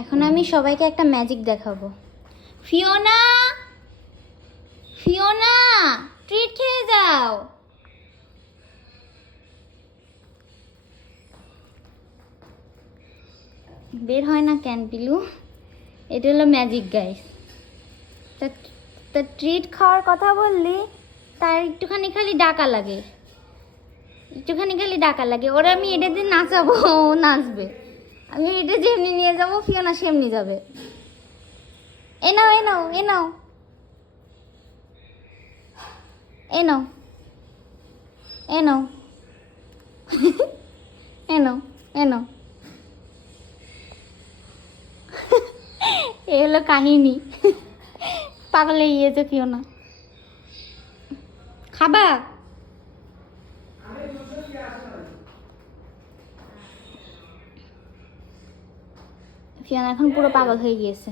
এখন আমি সবাইকে একটা ম্যাজিক দেখাবো। ফিওনা, ফিওনা, ট্রিট খেয়ে যাও। বের হয় না কেন পিলু? এটা হলো ম্যাজিক গাইস। তা ট্রিট খাওয়ার কথা বললি, তার একটুখানি খালি ডাকা লাগে, একটুখানি খালি ডাকা লাগে। ওরা আমি এটা দিয়ে নাচাবো, ও নাচবে। আমি এটা যেমনি নিয়ে যাবো, ফিওনা সেমনি যাবে। এ নাও, এ নাও, এ নাও, এ নাও, এ নাও, এ নাও, এ নাও। এ হলো কাহিনী। পাগলে গিয়েছে ফিওনা। খাবা? ফিওনা এখন পুরো পাগল হয়ে গিয়েছে।